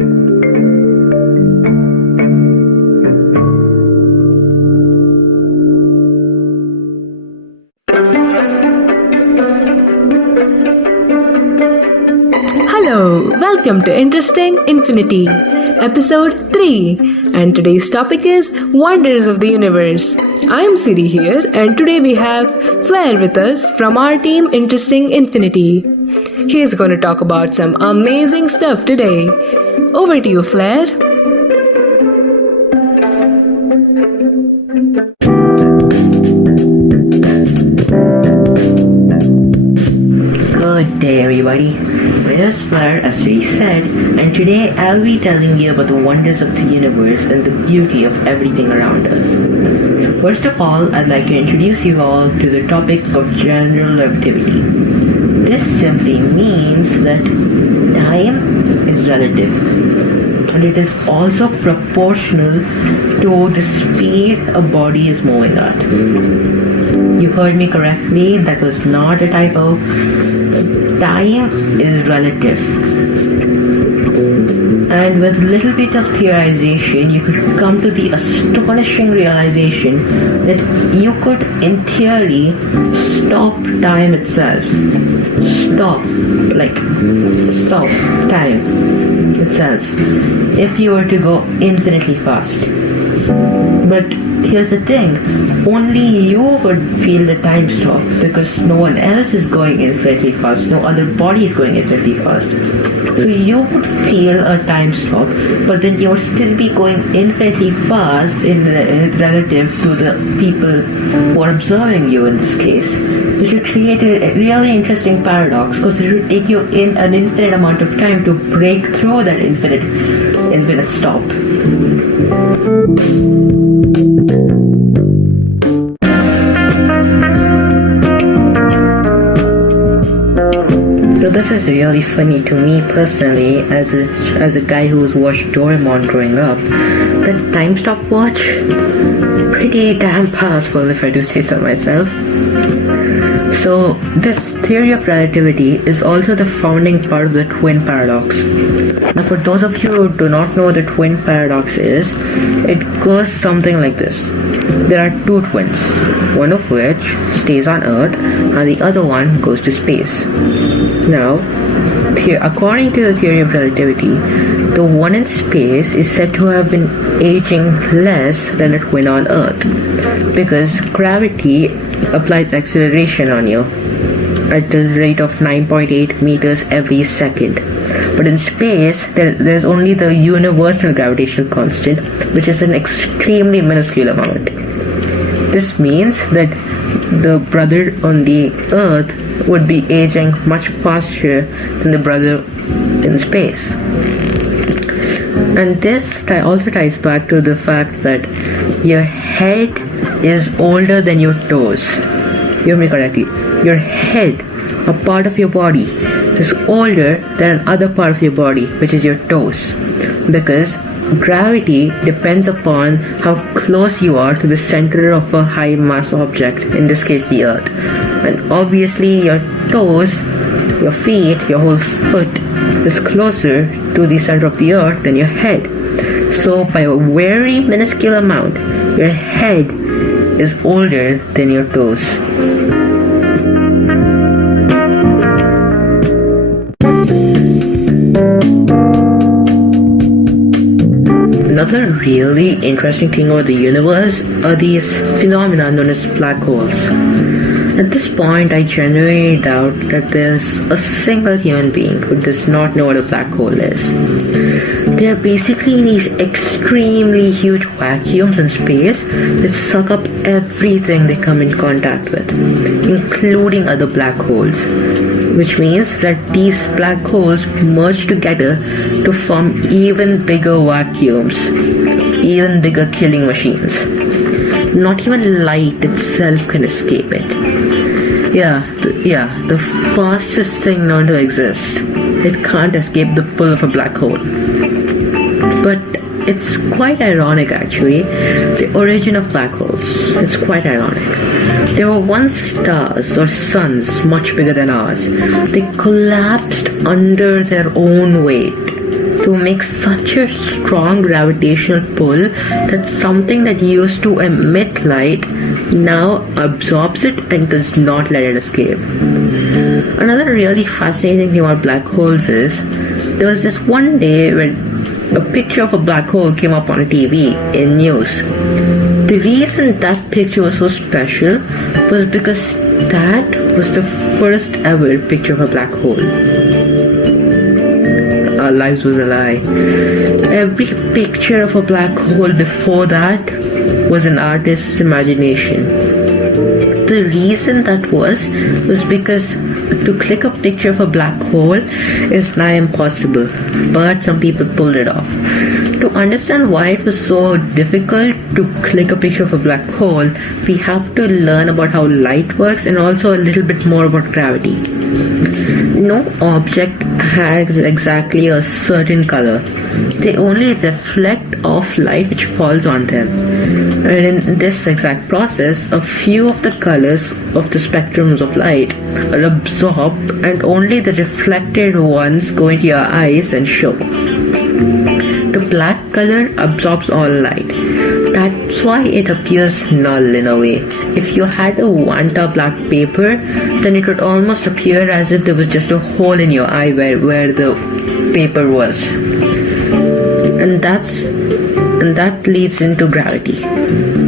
Hello, welcome to Interesting Infinity, episode 3, and today's topic is Wonders of the Universe. I am Siri here, and today we have Flair with us from our team Interesting Infinity. He is going to talk about some amazing stuff today. Over to you, Flair. Good day, everybody. My name is Flair, as Siri said, and today I'll be telling you about the wonders of the universe and the beauty of everything around us. So first of all, I'd like to introduce you all to the topic of general relativity. This simply means that time is relative, and it is also proportional to the speed a body is moving at. You heard me correctly, that was not a typo. Time is relative. And with a little bit of theorization, you could come to the astonishing realization that you could, in theory, stop time itself. Stop time itself if you were to go infinitely fast. But here's the thing, only you would feel the time stop because no one else is going infinitely fast, no other body is going infinitely fast. So you would feel a time stop, but then you would still be going infinitely fast in relative to the people who are observing you in this case, which would create a really interesting paradox because it would take you in an infinite amount of time to break through that infinite stop. So this is really funny to me personally, as a guy who's watched Doraemon growing up. That time stopwatch, pretty damn powerful if I do say so myself. So this theory of relativity is also the founding part of the twin paradox. Now for those of you who do not know what the twin paradox is, it goes something like this. There are two twins, one of which stays on Earth and the other one goes to space. Now, according to the theory of relativity, the one in space is said to have been aging less than a twin on Earth because gravity applies acceleration on you at the rate of 9.8 meters every second. But in space, there's only the universal gravitational constant, which is an extremely minuscule amount. This means that the brother on the Earth would be aging much faster than the brother in space. And this also ties back to the fact that your head is older than your toes. You hear me correctly. Your head, a part of your body, is older than another part of your body, which is your toes. Because gravity depends upon how close you are to the center of a high mass object, in this case the Earth. And obviously your toes, your feet, your whole foot is closer to the center of the Earth than your head. So by a very minuscule amount, your head is older than your toes. Another really interesting thing about the universe are these phenomena known as black holes. At this point, I genuinely doubt that there's a single human being who does not know what a black hole is. They're basically these extremely huge vacuums in space that suck up everything they come in contact with, including other black holes. Which means that these black holes merge together to form even bigger vacuums, even bigger killing machines. Not even light itself can escape it. The fastest thing known to exist. It can't escape the pull of a black hole. But it's quite ironic actually, the origin of black holes. It's quite ironic. There were once stars or suns much bigger than ours. They collapsed under their own weight to to make such a strong gravitational pull that something that used to emit light now absorbs it and does not let it escape. Another really fascinating thing about black holes is there was this one day when a picture of a black hole came up on TV in news. The reason that picture was so special was because that was the first ever picture of a black hole. Our lives was a lie. Every picture of a black hole before that was an artist's imagination. The reason that was because to click a picture of a black hole is nigh impossible, but some people pulled it off. To understand why it was so difficult to click a picture of a black hole, we have to learn about how light works and also a little bit more about gravity. No object has exactly a certain color. They only reflect off light which falls on them. And in this exact process, a few of the colors of the spectrums of light are absorbed and only the reflected ones go into your eyes and show. The black color absorbs all light. That's why it appears null in a way. If you had a Wanta black paper, then it would almost appear as if there was just a hole in your eye where the paper was. And that leads into gravity.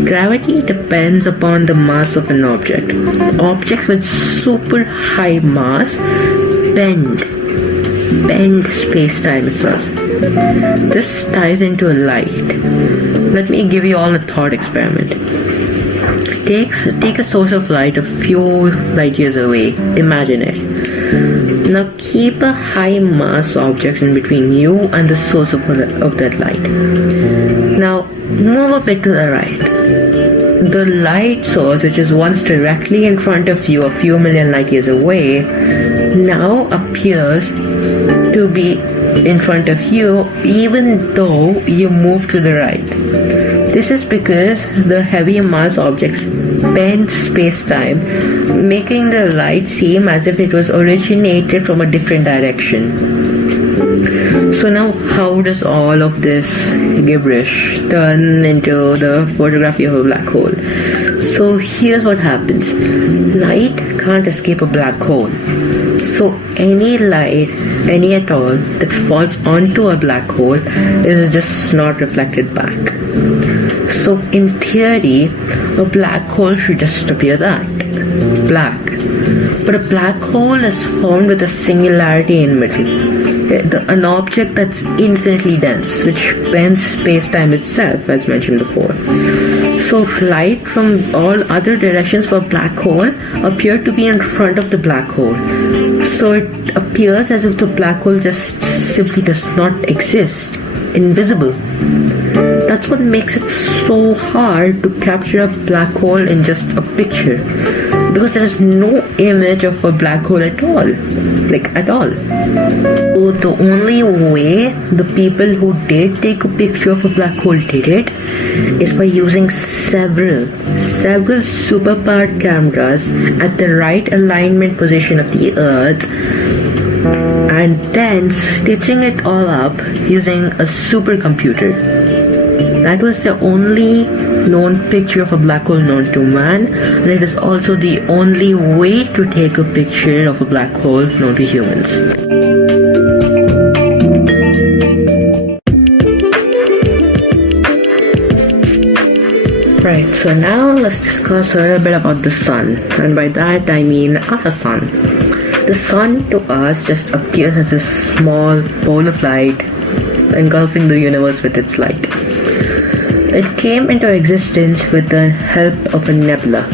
Gravity depends upon the mass of an object. Objects with super high mass bend space-time itself. This ties into light. Let me give you all a thought experiment. Take a source of light a few light years away. Imagine it. Now keep a high mass object in between you and the source of that light. Now move a bit to the right. The light source, which is once directly in front of you a few million light years away, now appears to be in front of you even though you move to the right. This is because the heavy mass objects bend space-time, making the light seem as if it was originated from a different direction. So now how does all of this gibberish turn into the photography of a black hole? So here's what happens. Light can't escape a black hole. So any light, any at all, that falls onto a black hole is just not reflected back. So in theory, a black hole should just appear that, black. But a black hole is formed with a singularity in middle. An object that's infinitely dense, which bends space-time itself, as mentioned before. So light from all other directions for a black hole appear to be in front of the black hole. So it appears as if the black hole just simply does not exist, invisible. That's what makes it so hard to capture a black hole in just a picture, because there is no image of a black hole at all, at all. So the only way the people who did take a picture of a black hole did it is by using several superpowered cameras at the right alignment position of the Earth, and then stitching it all up using a supercomputer. That was the only known picture of a black hole known to man, and it is also the only way to take a picture of a black hole known to humans. Right, so now let's discuss a little bit about the sun, and by that I mean our sun. The sun to us just appears as a small ball of light engulfing the universe with its light. It came into existence with the help of a nebula.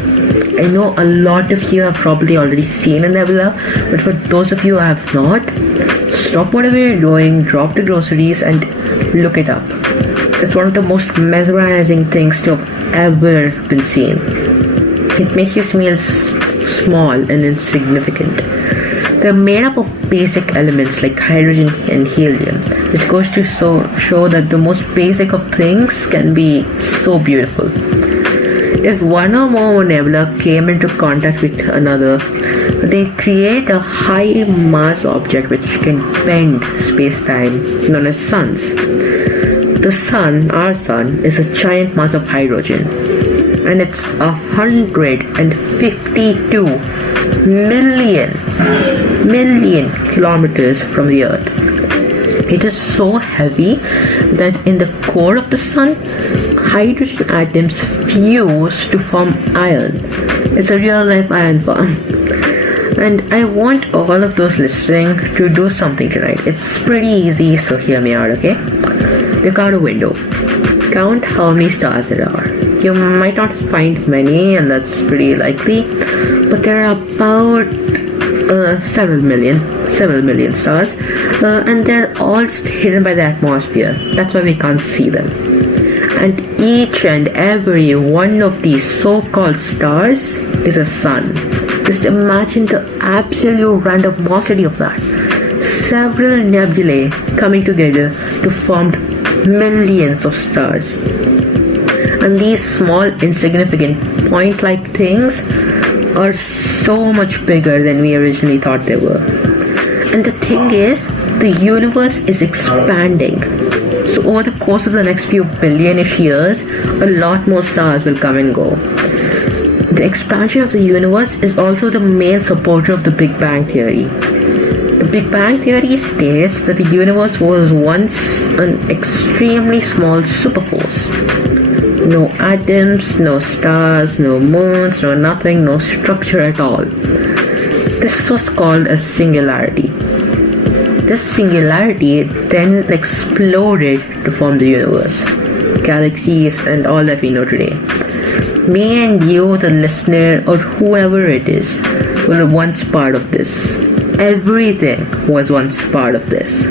I know a lot of you have probably already seen a nebula, but for those of you who have not, stop whatever you're doing, drop the groceries and look it up. It's one of the most mesmerizing things to have ever been seen. It makes you feel small and insignificant. They're made up of basic elements like hydrogen and helium, which goes to show that the most basic of things can be so beautiful. If one or more nebula came into contact with another, They create a high mass object which can bend space-time, known as suns. The sun, our sun, is a giant mass of hydrogen, and it's 152 million kilometers from the Earth. It is so heavy that in the core of the sun, hydrogen atoms fuse to form iron. It's a real life iron farm. And I want all of those listening to do something tonight. It's pretty easy, so hear me out, okay? Look out a window. Count how many stars there are. You might not find many, and that's pretty likely, but there are about several million stars, and they're all just hidden by the atmosphere. That's why we can't see them. And each and every one of these so-called stars is a sun. Just imagine the absolute randomosity of that. Several nebulae coming together to form millions of stars. And these small, insignificant, point-like things are so much bigger than we originally thought they were. And the thing is, the universe is expanding. So over the course of the next few billionish years, a lot more stars will come and go. The expansion of the universe is also the main supporter of the Big Bang Theory. The Big Bang Theory states that the universe was once an extremely small superforce. No atoms, no stars, no moons, no nothing, no structure at all. This was called a singularity. This singularity then exploded to form the universe, galaxies, and all that we know today. Me and you, the listener, or whoever it is, were once part of this. Everything was once part of this.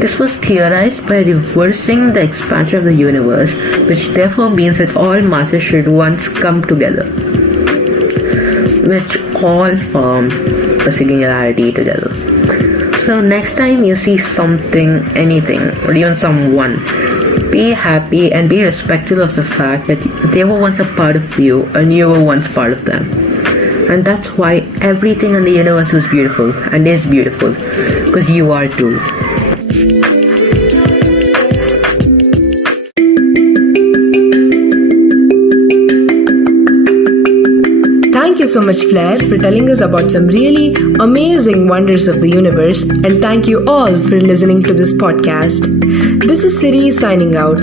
This was theorized by reversing the expansion of the universe, which therefore means that all masses should once come together, which all form a singularity together. So next time you see something, anything, or even someone, be happy and be respectful of the fact that they were once a part of you and you were once part of them. And that's why everything in the universe was beautiful and is beautiful, because you are too. Thank you so much, Flair, for telling us about some really amazing wonders of the universe, and thank you all for listening to this podcast. This is Siri signing out.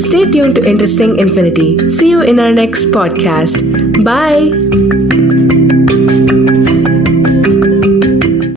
Stay tuned to Interesting Infinity. See you in our next podcast. Bye!